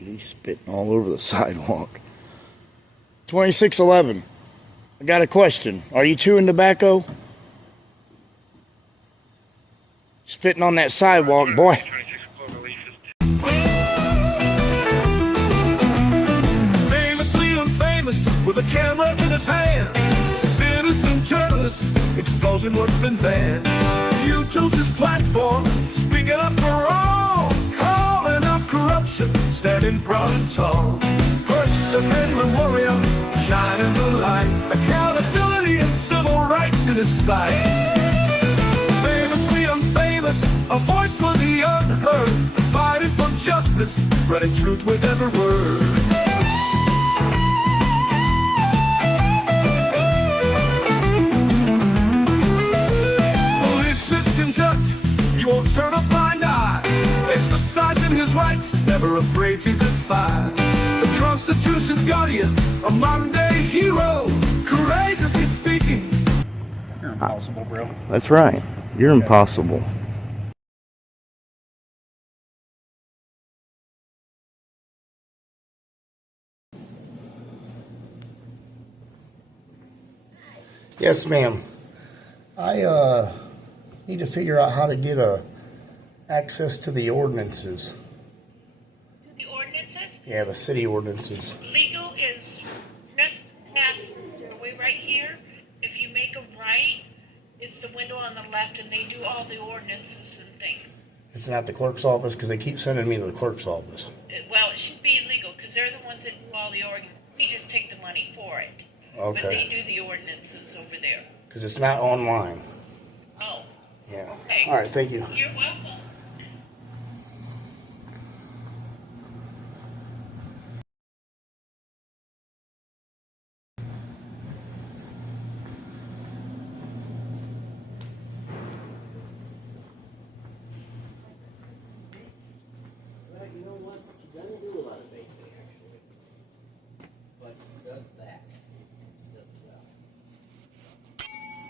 He's spitting all over the sidewalk. 2611. I got a question. Are you chewing tobacco? Spitting on that sidewalk, boy. Famously unfamous, with a camera in his hand, citizen journalist exposing what's been banned. You chose this platform, speaking up for all, calling out corruption, standing proud and tall. First Amendment warrior, shining the light, accountability and civil rights in his sight. Famously unfamous, a voice for the unheard, fighting for justice, spreading truth with every word. He won't turn a blind eye, exercising his rights, never afraid to defy. The Constitution's guardian, a modern-day hero, courageously speaking. You're impossible, bro. That's right. You're impossible. Yes, ma'am. I need to figure out how to get access to the ordinances. To the ordinances? Yeah, the city ordinances. Legal is just past the stairway right here. If you make a right, it's the window on the left, and they do all the ordinances and things. It's not the clerk's office because they keep sending me to the clerk's office. Well, it should be illegal because they're the ones that do all the ordinances. We just take the money for it. Okay. But they do the ordinances over there. Because it's not online. Oh. Yeah. Okay. All right, thank you. You're welcome. Well, you know what? She doesn't do a lot of baking, actually. But she does that. She does it well.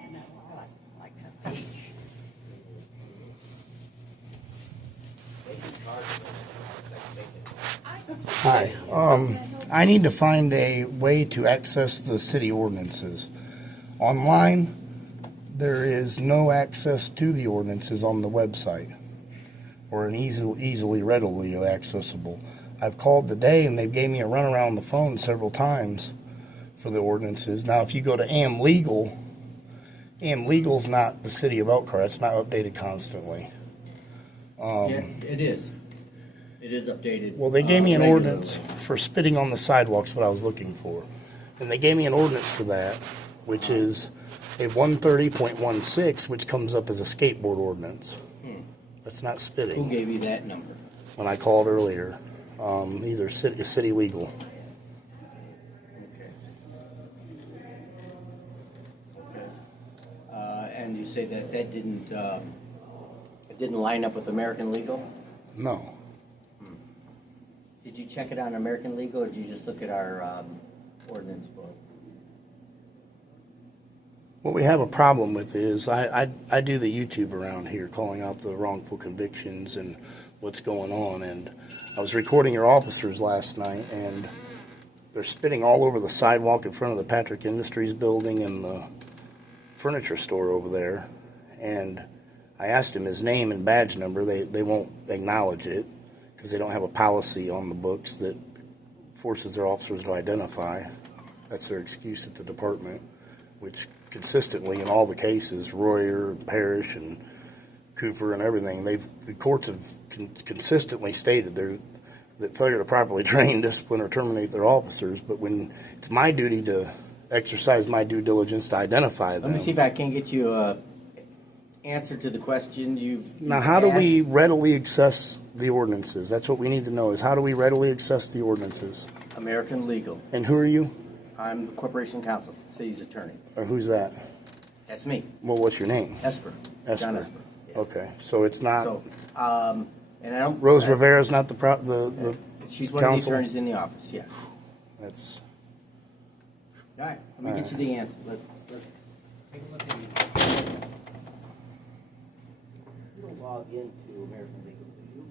And that's why I like to fish. Baking cards, like bacon. Hi. I need to find a way to access the city ordinances. Online, there is no access to the ordinances on the website or an easily readily accessible. I've called today and they've gave me a run around the phone several times for the ordinances. Now, if you go to AM Legal's not the City of Elkhart. It's not updated constantly. Yeah, it is. It is updated. Well, they gave me an regularly. ordinance for spitting on the sidewalks, what I was looking for. And they gave me an ordinance for that, which is a 130.16, which comes up as a skateboard ordinance. That's not Who spitting. gave you that number? When I called earlier, either city legal. Okay. Okay. And you say that didn't, it didn't line up with American legal? No. Did you check it on American legal, or did you just look at our ordinance book? What we have a problem with is I do the YouTube around here calling out the wrongful convictions and what's going on. And I was recording your officers last night, and they're spitting all over the sidewalk in front of the Patrick Industries building and the furniture store over there. And I asked him his name and badge number. They won't acknowledge it because they don't have a policy on the books that forces their officers to identify. That's their excuse at the department, which consistently in all the cases, Royer, Parrish, and Cooper and everything, the courts have consistently stated that failure to properly train, discipline, or terminate their officers. But when it's my duty to exercise my due diligence to identify them. Let me see if I can get you a answer to the question you've Now, how do asked. we readily access the ordinances? That's what we need to know, is how do we readily access the ordinances? American legal. And who are you? I'm the corporation counsel, city's attorney. Or who's that? That's me, Well, what's your name? Esper. John Esper. Yeah. Okay, so it's not, So, and I don't. Rose I- Rivera's not the She's one of the counsel? attorneys in the office, yes. That's, All right, let me get you the answer. Let's take a look at it. You don't log into American Legal, do you?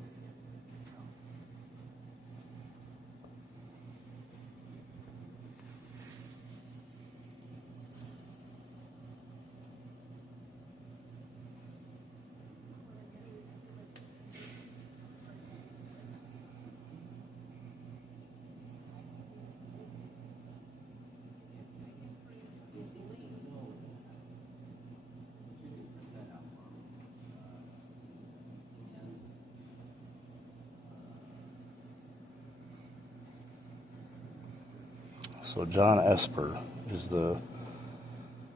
So John Esper is the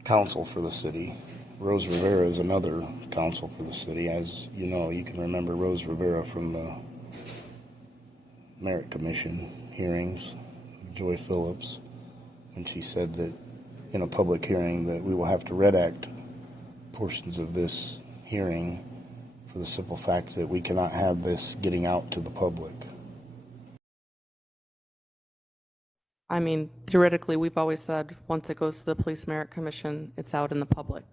counsel for the city. Rose Rivera is another counsel for the city. As you know, you can remember Rose Rivera from the Merit Commission hearings of Joy Phillips, when she said that in a public hearing that we will have to redact portions of this hearing for the simple fact that we cannot have this getting out to the public. I mean, theoretically, we've always said, once it goes to the Police Merit Commission, it's out in the public.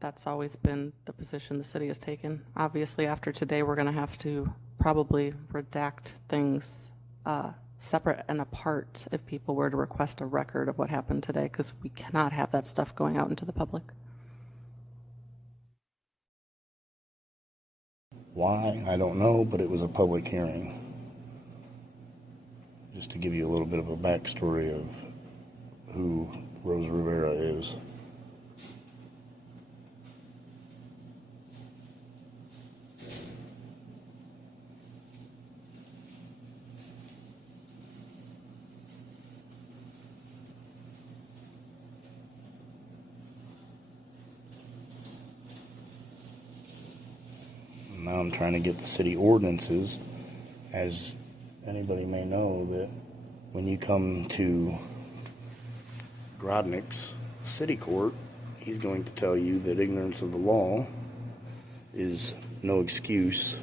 That's always been the position the city has taken. Obviously, after today, we're going to have to probably redact things separate and apart if people were to request a record of what happened today, because we cannot have that stuff going out into the public. Why? I don't know, but it was a public hearing. Just to give you a little bit of a backstory of who Rose Rivera is. Now I'm trying to get the city ordinances. As anybody may know, that when you come to Grodnick's city court, he's going to tell you that ignorance of the law is no excuse,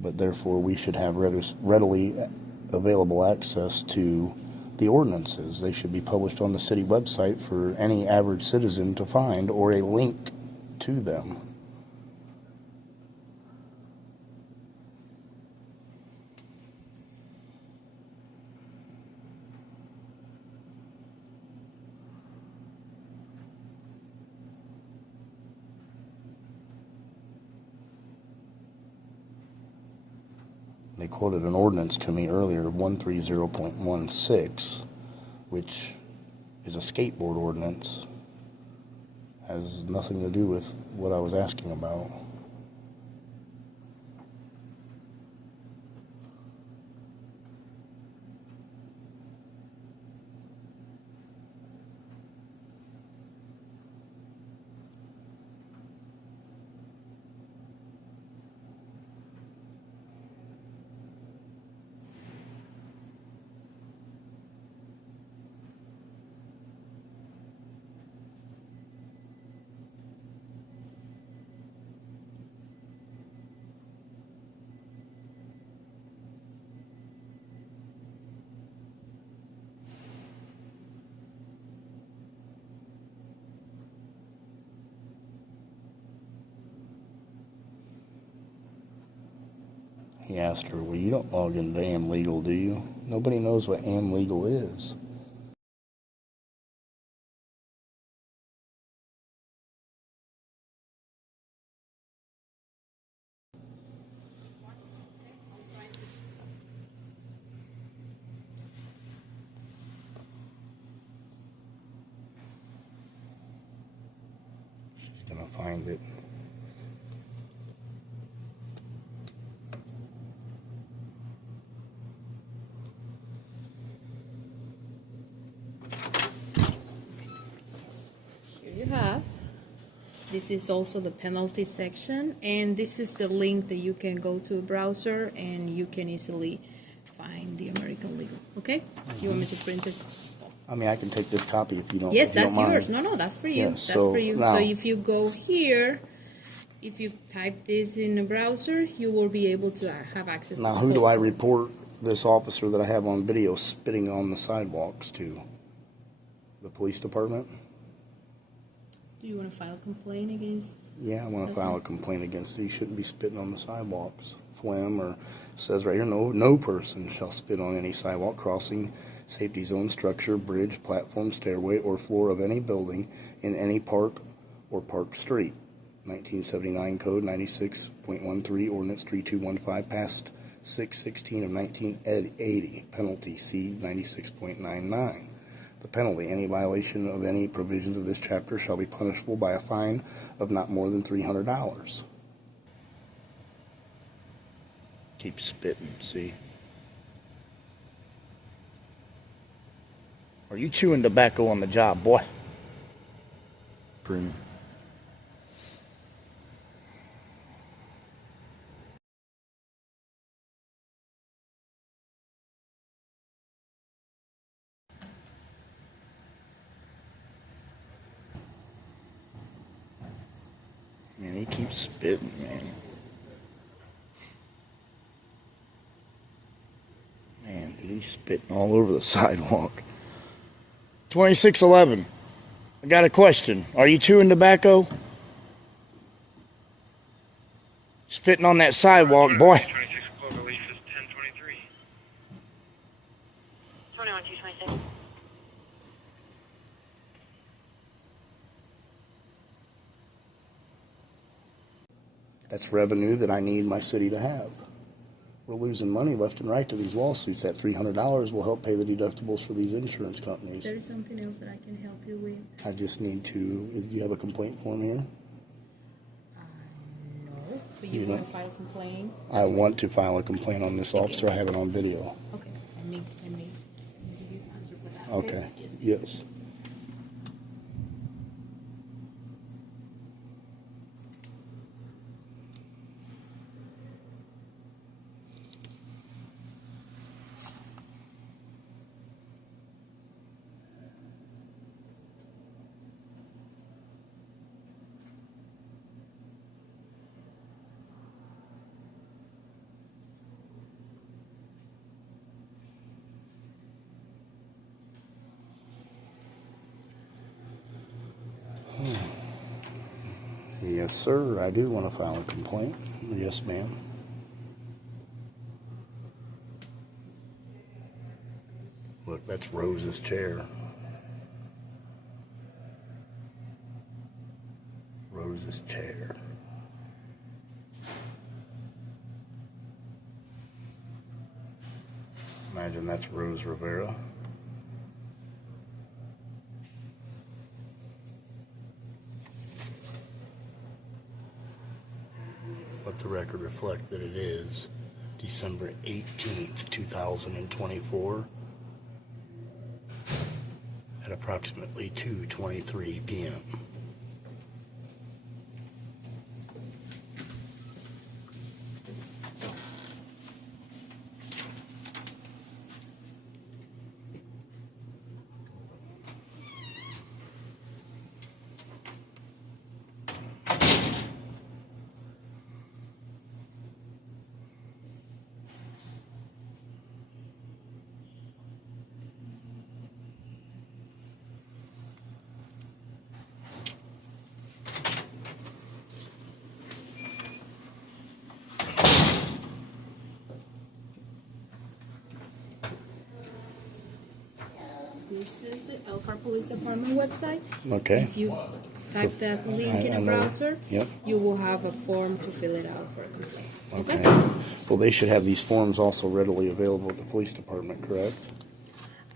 but therefore we should have readily available access to the ordinances. They should be published on the city website for any average citizen to find, or a link to them. They quoted an ordinance to me earlier, 130.16, which is a skateboard ordinance. Has nothing to do with what I was asking about. He asked her, well, you don't log into Am Legal, do you? Nobody knows what Am Legal is. She's gonna find it. You have. This is also the penalty section, and this is the link that you can go to a browser and you can easily find the American Legal. Okay? You want me to print it? I mean, I can take this copy if you don't. Yes, if you that's don't mind. yours. No, that's for you. Yeah, That's so for you. now- So if you go here, if you type this in a browser, you will be able to have access Now, to who the do whole I code. report this officer that I have on video spitting on the sidewalks to? The police department? Do you want to file a complaint against? Yeah, I want to That's file a right. complaint against you. You shouldn't be spitting on the sidewalks. Phlegm, or says right here, no person shall spit on any sidewalk, crossing, safety zone, structure, bridge, platform, stairway, or floor of any building in any park or park street. 1979 Code 96.13, Ordinance 3215, passed 6/16 of 1980. Penalty C 96.99. The penalty, any violation of any provisions of this chapter shall be punishable by a fine of not more than $300. Keep spitting, see? Are you chewing tobacco on the job, boy? Prune. Man, he keeps spitting, man. Man, dude, he's spitting all over the sidewalk. 2611. I got a question. Are you chewing tobacco? Spitting on that sidewalk, boy. 26 Cloverleaf is 1023. 21226. That's revenue that I need my city to have. We're losing money left and right to these lawsuits. That $300 will help pay the deductibles for these insurance companies. There is something else that I can help you with. I just need to, do you have a complaint form here? No, but you want to file a complaint? I want to file a complaint on this officer. I have it on video. Okay, let me give you an answer for that. Okay, Excuse me. yes. Yes, sir. I do want to file a complaint. Yes, ma'am. Look, that's Rose's chair. Rose's chair. Imagine that's Rose Rivera. Let the record reflect that it is December 18th, 2024 at approximately 2:23 p.m. This is the Elkhart Police Department website. Okay. If you type that link in I a know. browser, Yep. you will have a form to fill it out for a complaint. Okay. Well, they should have these forms also readily available at the police department, correct?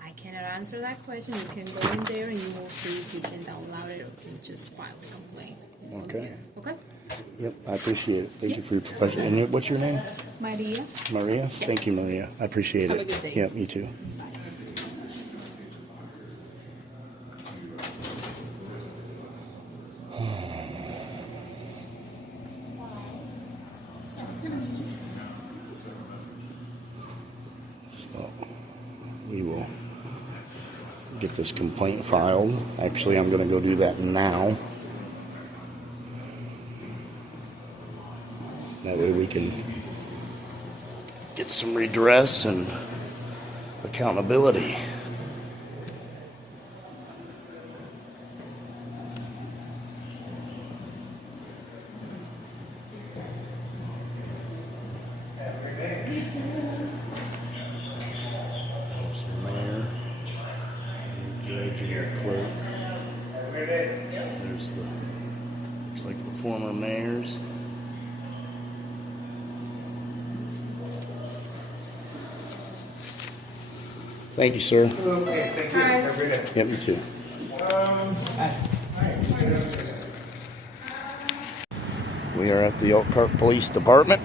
I cannot answer that question. You can go in there and you will see if you can download it or you can just file the complaint. Okay. There. Okay? Yep, I appreciate it. Thank you Yep. for your profession. And what's your name? Maria? Maria? Thank you, Maria. I appreciate Have it. a good day. Yep, you too. So, we will get this complaint filed. Actually, I'm going to go do that now. That way we can get some redress and accountability. Mayor, judge, and your clerk. There's the, looks like the former mayors. Thank you, sir. Okay, thank you. Have a great day. Yep, you too. We are at the Elkhart Police Department.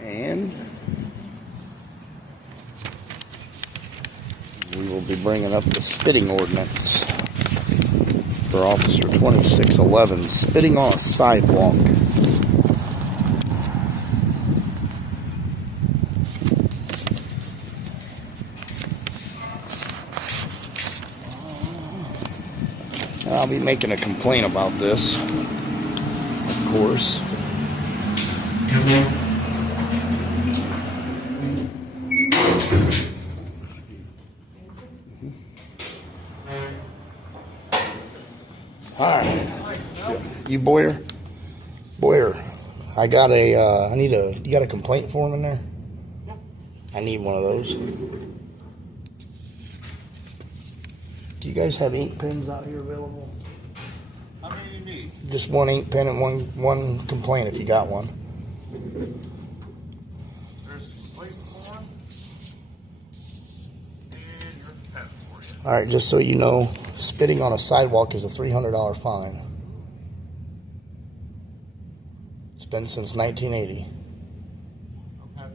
And be bringing up the spitting ordinance for Officer 2611, spitting on a sidewalk. I'll be making a complaint about this, of course. Alright. You Boyer? Boyer, I got you got a complaint form in there? I need one of those. Do you guys have ink pens out here available? How many do you need? Just one ink pen and one complaint if you got one. There's a complaint form and your pen for you. Alright, just so you know, spitting on a sidewalk is a $300 fine. It's been since 1980. Okay.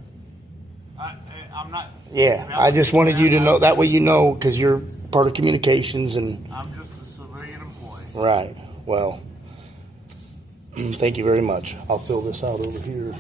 I'm not. Yeah, I just wanted you to know, that way you know, because you're part of communications and... I'm just a civilian employee. Right, well, thank you very much. I'll fill this out over here.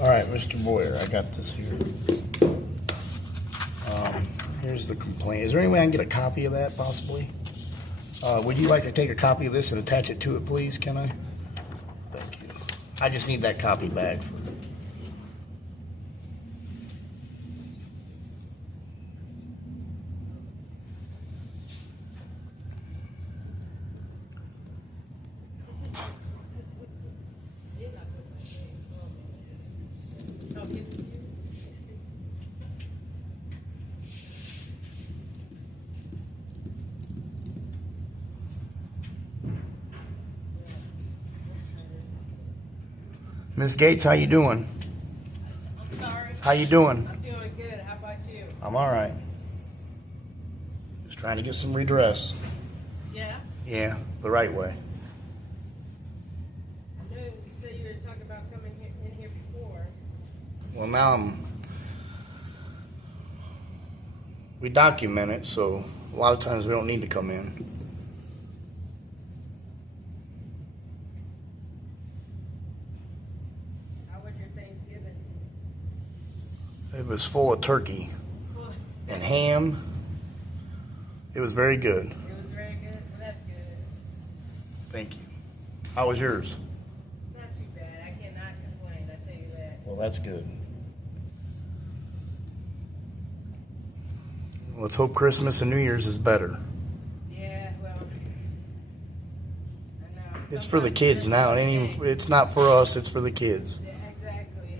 All right, Mr. Boyer, I got this here. Here's the complaint. Is there any way I can get a copy of that, possibly? Would you like to take a copy of this and attach it to it, please? Can I? Thank you. I just need that copy back. Ms. Gates, how you doing? I'm sorry. How you doing? I'm doing good. How about you? I'm all right. Just trying to get some redress. Yeah? Yeah, the right way. I know you said you were talking about coming in here before. Well, now we document it, so a lot of times we don't need to come in. How was your Thanksgiving? It was full of turkey and ham. It was very good. It was very good? Well, that's good. Thank you. How was yours? Not too bad. I cannot complain, I tell you that. Well, that's good. Let's hope Christmas and New Year's is better. Yeah, well, I know. It's for the kids now. It's not for us, it's for the kids. Yeah, exactly.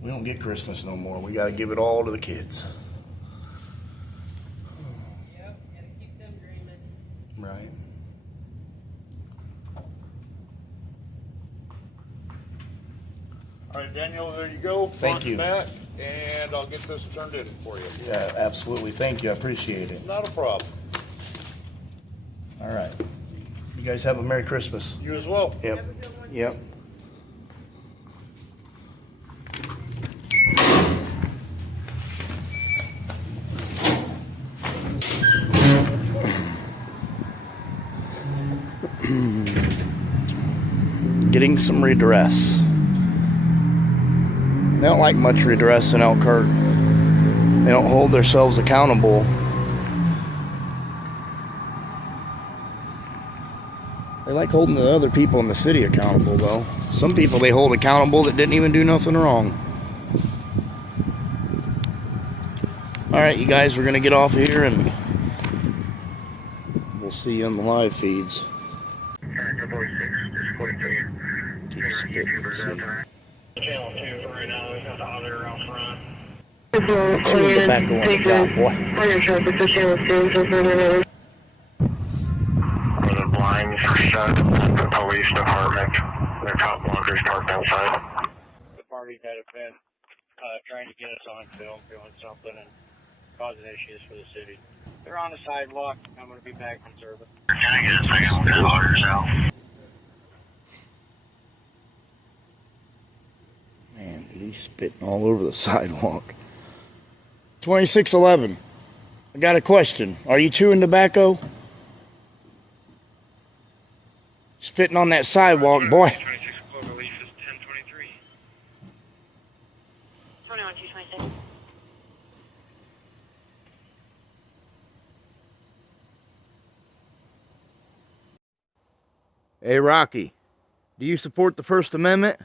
We don't get Christmas no more. We got to give it all to the kids. Yep, gotta keep them dreaming. Right. All right, Daniel, there you go. Thank you. Back, and I'll get this turned in for you. Yeah, absolutely. Thank you. I appreciate it. Not a problem. All right. You guys have a Merry Christmas. You as well. Yep. Have a good one. Yep. Getting some redress. They don't like much redress in Elkhart. They don't hold themselves accountable. They like holding the other people in the city accountable, though. Some people they hold accountable that didn't even do nothing wrong. All right, you guys, we're going to get off here, and we'll see you on the live feeds. Number 6, just according to you. spit. See. Channel 2 for right now. We've got the other out front. Chewing tobacco on the job, boy. Where the blinds are shut, the police department, the cop blockers parked outside. The party that have been trying to get us on film doing something and causing issues for the city. They're on the sidewalk. I'm going to be back in service. Can I get a second look at the orders out? Man, dude, he's spitting all over the sidewalk. 2611. I got a question. Are you chewing tobacco? Spitting on that sidewalk, boy. 26 Cloverleaf is 1023. 226. Hey, Rocky, do you support the First Amendment?